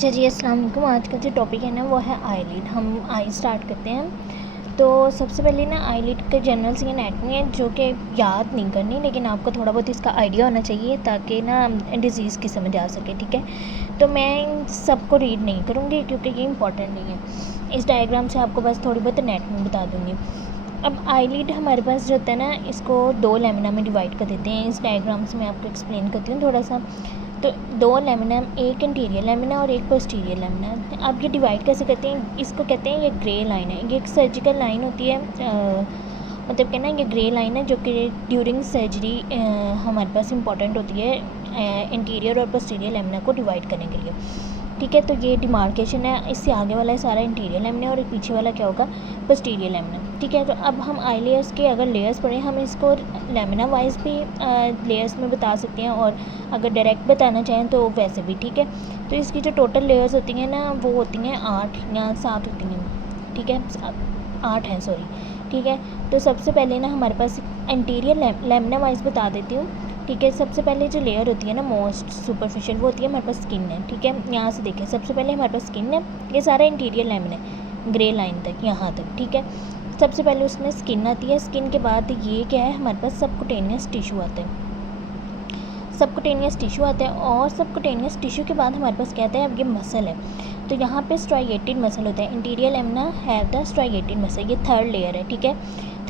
अच्छा जी, अस्सलाम वालेकुम। आज का जो टॉपिक है ना वो है आईलिड। हम आई स्टार्ट करते हैं। तो सबसे पहले ना आईलिड के जनरल सी एनाटमी है जो कि याद नहीं करनी, लेकिन आपको थोड़ा बहुत इसका आइडिया होना चाहिए ताकि ना डिज़ीज़ की समझ आ सके। ठीक है, तो मैं इन सबको रीड नहीं करूँगी क्योंकि ये इंपॉर्टेंट नहीं है। इस डायग्राम से आपको बस थोड़ी बहुत एनाटमी बता दूँगी। अब आईलिड हमारे पास जो होता है ना, इसको दो लेमिना में डिवाइड कर देते हैं। इस डायग्राम से मैं आपको एक्सप्लेन करती हूँ थोड़ा सा। तो दो लेमिना, एक इंटीरियर लेमिना और एक पोस्टीरियर लेमिना। अब ये डिवाइड कैसे करते हैं, इसको कहते हैं ये ग्रे लाइन है। ये एक सर्जिकल लाइन होती है, मतलब कहना ये ग्रे लाइन है जो कि ड्यूरिंग सर्जरी हमारे पास इंपॉर्टेंट होती है इंटीरियर और पोस्टीरियर लेमिना को डिवाइड करने के लिए। ठीक है, तो ये डिमार्केशन है। इससे आगे वाला है सारा इंटीरियर लेमिना और पीछे वाला क्या होगा, पोस्टीरियर लेमिना। ठीक है, तो अब हम आई लेयर्स के अगर लेयर्स पढ़ें, हम इसको लेमिना वाइज भी लेयर्स में बता सकते हैं और अगर डायरेक्ट बताना चाहें तो वैसे भी। ठीक है, तो इसकी जो टोटल लेयर्स होती हैं ना वो होती हैं 8 या 7 होती हैं। ठीक है, 8 हैं, सॉरी। ठीक है, तो सबसे पहले ना हमारे पास इंटीरियर लेमिना वाइज बता देती हूँ। ठीक है, सबसे पहले जो लेयर होती है ना मोस्ट सुपरफिशियल, वो होती है हमारे पास स्किन है। ठीक है, यहाँ से देखें, सबसे पहले हमारे पास स्किन है। ये सारा इंटीरियर लेमिना है ग्रे लाइन तक, यहाँ तक। ठीक है, सबसे पहले उसमें स्किन आती है। स्किन के बाद ये क्या है, हमारे पास सबकुटेनियस टिश्यू आता है। सबकुटेनियस टिश्यू आता है और सबकुटेनियस टिश्यू के बाद हमारे पास क्या आता है, अब ये मसल है। तो यहाँ पे स्ट्राइएटेड मसल होता है। Interior lamina have the striated muscle, ये थर्ड लेयर है। ठीक है,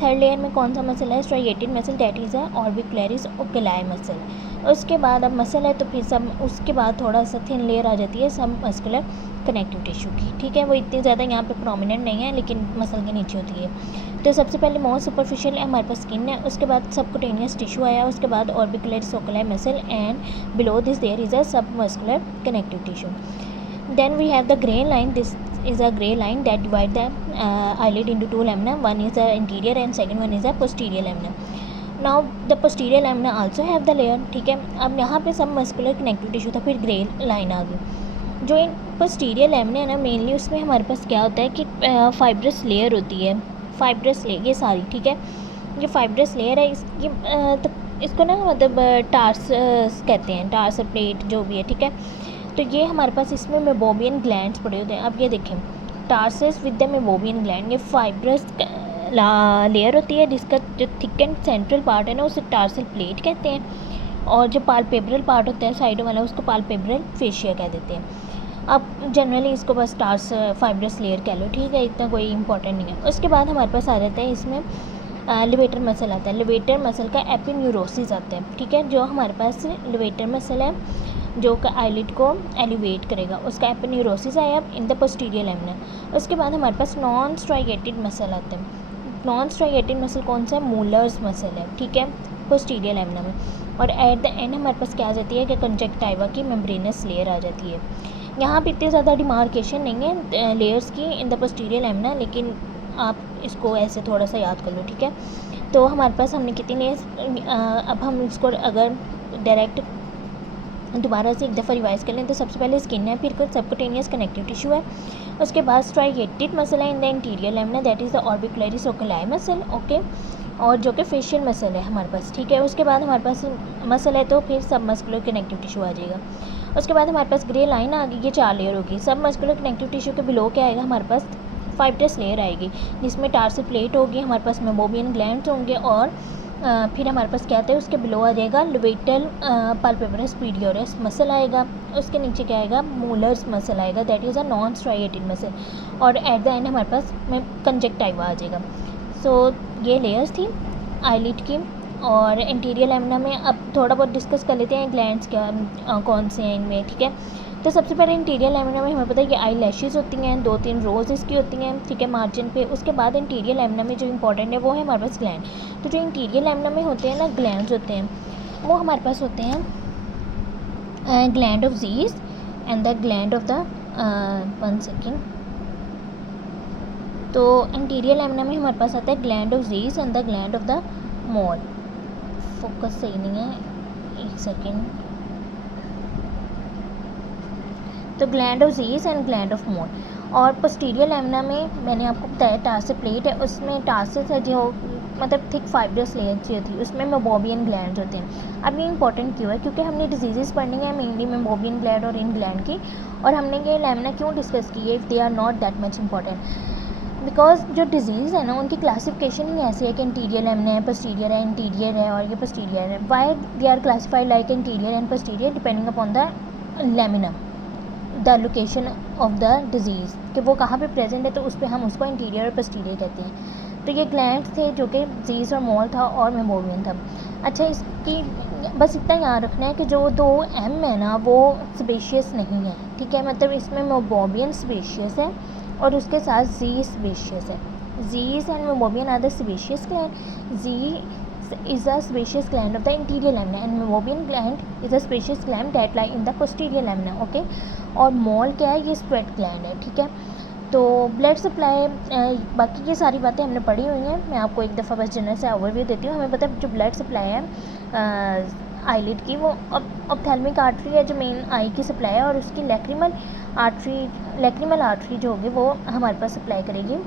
थर्ड लेयर में कौन सा मसल है, स्ट्राइएटेड मसल, डेट इज़ है ऑर्बिकुलरिस ओकुलाई मसल। उसके बाद अब मसल है तो फिर सब उसके बाद थोड़ा सा थिन लेयर आ जाती है सब मस्कुलर कनेक्टिव टिश्यू की। ठीक है, वो इतनी ज़्यादा यहाँ पे प्रोमिनेंट नहीं है लेकिन मसल के नीचे होती है। तो सबसे पहले मोस्ट सुपरफिशियल हमारे पास स्किन है, उसके बाद सबकुटेनियस टिश्यू आया, उसके बाद orbicularis oculi muscle and below this there is a sub muscular connective tissue. Then we have the gray line. This is a gray line that divide the eyelid into two lamina. One is the interior and second one is the posterior lamina. Now the posterior lamina also have the layer. ठीक है, अब यहाँ पे सब muscular connective tissue था, फिर grey line आ गई। जो इन पोस्टीरियर लेमिना है ना, मेनली उसमें हमारे पास क्या होता है कि फाइब्रस लेयर होती है। फाइब्रस लेयर ये सारी, ठीक है, ये फाइब्रस लेयर है। तो इसको ना मतलब टार्स कहते हैं, टार्स प्लेट जो भी है। ठीक है, तो ये हमारे पास इसमें मेबोबियन ग्लैंड्स पड़े होते हैं। अब ये देखें, टार्सस विद द मेबोबियन ग्लैंड, ये फाइब्रस लेयर होती है जिसका जो थिक एंड सेंट्रल पार्ट है ना उसे टार्सल प्लेट कहते हैं, और जो पाल्पेब्रल पार्ट होता है साइडों वाला उसको पाल्पेब्रल फेशिया कह देते हैं। अब जनरली इसको बस टार्स फाइब्रस लेयर कह लो। ठीक है, इतना कोई इंपॉर्टेंट नहीं है। उसके बाद हमारे पास आ जाता है इसमें लिवेटर मसल आता है। लिवेटर मसल का एपिन्यूरोसिस आता है। ठीक है, जो हमारे पास लिवेटर मसल है जो कि आईलिड को एलिवेट करेगा, उसका एपिन्यूरोसिस आया इन द पोस्टीरियर लेमिना। उसके बाद हमारे पास नॉन स्ट्राइएटेड मसल आते हैं। नॉन स्ट्राइएटेड मसल कौन सा है, मूलर्स मसल है। ठीक है, पोस्टीरियर लेमिना में। और एट द एंड हमारे पास क्या आ जाती है कि कंजक्टाइवा की मेम्ब्रेनस लेयर आ जाती है। यहाँ पे इतनी ज़्यादा डिमार्केशन नहीं है लेयर्स की इन द पोस्टीरियर लेमिना, लेकिन आप इसको ऐसे थोड़ा सा याद कर लो। ठीक है, तो हमारे पास हमने कितनी लेयर्स, अब हम इसको अगर डायरेक्ट दोबारा से एक दफ़ा रिवाइज कर लें तो सबसे पहले स्किन है, फिर कुछ सबकुटेनियस कनेक्टिव टिश्यू है, उसके बाद स्ट्राइएटेड मसल है in the interior lamina, that is the orbicularis oculi muscle. Okay, और जो कि फेशियल मसल है हमारे पास। ठीक है, उसके बाद हमारे पास मसल है तो फिर सब मस्कुलर कनेक्टिव टिश्यू आ जाएगा। उसके बाद हमारे पास ग्रे लाइन आ गई, ये 4 लेयर होगी। सब मस्कुलर कनेक्टिव टिश्यू के बिलो क्या आएगा, हमारे पास फाइब्रस लेयर आएगी जिसमें टार्सल प्लेट होगी, हमारे पास मेबोबियन ग्लैंड्स होंगे, और फिर हमारे पास क्या आता है उसके बिलो आ जाएगा लिवेटल पाल्पेब्रस पीडियोरस मसल आएगा। उसके नीचे क्या आएगा, मूलर्स मसल आएगा, that is a non striated muscle, और एट द एंड हमारे पास में कंजक्टाइवा आ जाएगा। सो ये लेयर्स थी आईलिड की। और इंटीरियर लेमिना में अब थोड़ा बहुत डिस्कस कर लेते हैं ग्लैंड्स क्या कौन से हैं इनमें। ठीक है, तो सबसे पहले इंटीरियर लेमिना में हमें पता है कि आई लैशेज़ होती हैं, 2-3 रोज इसकी होती हैं। ठीक है, मार्जिन पे। उसके बाद इंटीरियर लेमिना में जो इंपॉर्टेंट है वो है हमारे पास ग्लैंड। तो जो इंटीरियर लेमिना में होते हैं ना ग्लैंड्स होते हैं, वो हमारे पास होते हैं gland of Zeiss and the gland of the 1 second. तो इंटीरियर लेमिना में हमारे पास आता है gland of Zeiss and the gland of the mole. Focus सही नहीं है, 1 सेकेंड। तो gland of Zeiss and gland of mole. और पोस्टीरियर लेमिना में मैंने आपको बताया टार्सल प्लेट है, उसमें टार्सस है जो मतलब थिक फाइब्रस लेयर चाहिए थी, उसमें मेबोबियन ग्लैंड होते हैं। अब ये इंपॉर्टेंट क्यों है, क्योंकि हमने डिजीज़ पढ़नी है मेनली मेबोबियन ग्लैंड और इन ग्लैंड की, और हमने ये लैमिना क्यों डिस्कस की है, if they are not that much important. Because जो डिजीज़ है ना उनकी क्लासिफिकेशन ही ऐसी है कि इंटीरियर लैमिना है, पोस्टीरियर है, इंटीरियर है और ये पोस्टीरियर है। Why they are classified like anterior and posterior depending upon the lamina, the location of the disease, कि वो कहाँ पे प्रेजेंट है, तो उस पर हम उसको इंटीरियर और पोस्टीरियर कहते हैं। तो ये ग्लैंड थे जो कि जीज और मॉल था और मेबोबियन था। अच्छा, इसकी बस इतना याद रखना है कि जो 2M है ना वो स्पेशियस नहीं है, ठीक है, मतलब इसमें मेबोबियन स्पेशियस है और उसके साथ जी स्पेशियस है। Zeis and Meibomian are the sebaceous gland, Zeis is a spacious gland of the interior lamina and memobian gland is a spacious gland that lie in the posterior lamina, okay. और mall क्या है, ये sweat gland है, ठीक है। तो blood supply, बाकी ये सारी बातें हमने पढ़ी हुई हैं, मैं आपको एक दफ़ा बस जनरल से ओवरव्यू देती हूँ। हमें पता है जो ब्लड सप्लाई है आईलिड की, वो ऑप्थेल्मिक आर्टरी है जो मेन आई की सप्लाई है, और उसकी लैक्रिमल आर्टरी जो होगी वो हमारे पास सप्लाई करेगी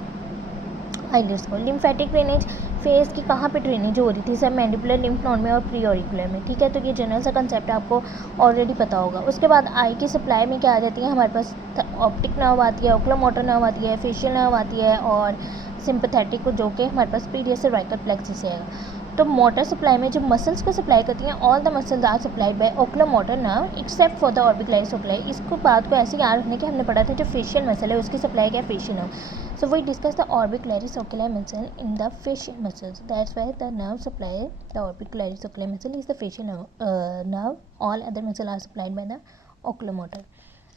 आईलिड्स को। लिम्फेटिक ड्रेनेज फेस की कहाँ पे ड्रेनेज हो रही थी, सब मैंडिबुलर लिम्फ नोड में और प्री ऑरिकुलर में, ठीक है। तो ये जनरल सा कंसेप्ट आपको ऑलरेडी पता होगा। उसके बाद आई की सप्लाई में क्या आ जाती है, हमारे पास ऑप्टिक नर्व आती है, ओकुलोमोटर नर्व आती है, फेशियल नर्व आती है और सिंपैथेटिक जो कि हमारे पास पीडियस सर्वाइकल प्लेक्सस से आएगा। तो मोटर सप्लाई में जो मसल्स को सप्लाई करती हैं, all the muscles are supplied by oculomotor nerve except for the orbicularis oculi. इसको बात को ऐसे याद रखने की, हमने पढ़ा था जो फेशियल मसल है उसकी सप्लाई क्या है, facial nerve. So we discuss the orbicularis oculi muscle in the facial muscles. That's why the nerve supply, the orbicularis oculi muscle is the facial nerve. All other muscle are supplied by the oculomotor.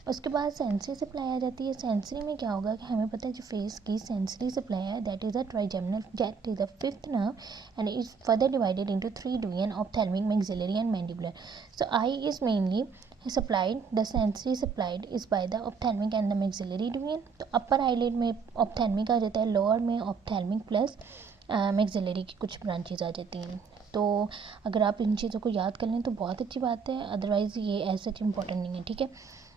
उसके बाद sensory supply आ जाती है। Sensory में क्या होगा कि हमें पता है जो फेस की सेंसरी सप्लाई है that is a trigeminal, that is the fifth nerve and is further divided into 3 division ophthalmic, maxillary and mandibular. So I is mainly supplied, the sensory supplied is by the ophthalmic and the maxillary division। तो upper eyelid में ophthalmic आ जाता है, lower में ophthalmic plus maxillary की कुछ branches आ जाती हैं। तो अगर आप इन चीज़ों को याद कर लें तो बहुत अच्छी बात है, अदरवाइज़ ये ऐसा इंपॉर्टेंट नहीं है, ठीक है।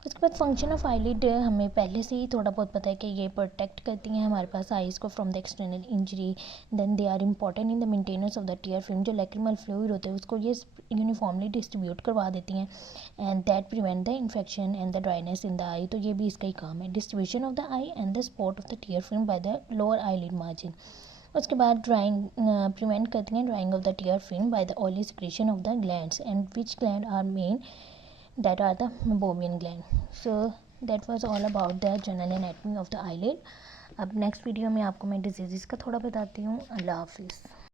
उसके बाद फंक्शन ऑफ आईलिड हमें पहले से ही थोड़ा बहुत पता है कि ये प्रोटेक्ट करती हैं हमारे पास आइज़ को from the external injury. Then they are important in the maintenance of the tear film, जो लैक्रिमल फ्लूइड होते हैं उसको ये यूनिफॉर्मली डिस्ट्रीब्यूट करवा देती हैं and that prevent the infection and the dryness in the eye. तो ये भी इसका ही काम है, distribution of the eye and the support of the tear film by the lower eyelid margin. उसके बाद ड्राइंग प्रिवेंट करती हैं drying of the tear film by the oily secretion of the glands and which gland are main, that are the meibomian gland। So that was all about the general anatomy of the eyelid। अब next video में आपको मैं disease का थोड़ा बताती हूँ। अल्लाह हाफिज़।